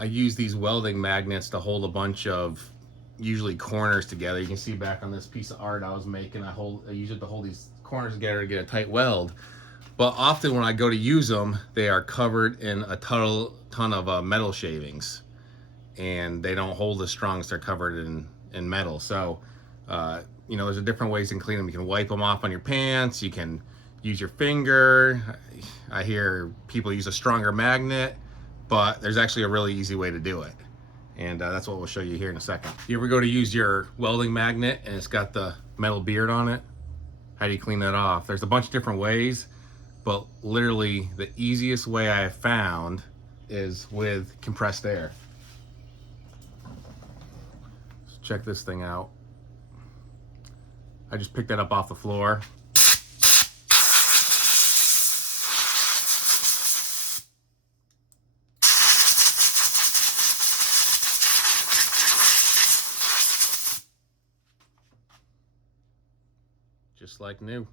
I use these welding magnets to hold a bunch of usually corners together. You can see back on this piece of art I was making, I use it to hold these corners together to get a tight weld. But often when I go to use them, they are covered in a ton of metal shavings, and they don't hold as strong as they're covered in metal. So, you know, there's a different ways to clean them. You can wipe them off on your pants. You can use your finger. I hear people use a stronger magnet, but there's actually a really easy way to do it. And that's what we'll show you here in a second. You ever go to use your welding magnet and it's got the metal beard on it? How do you clean that off? There's a bunch of different ways, but literally the easiest way I have found is with compressed air. So check this thing out. I just picked that up off the floor. Just like new.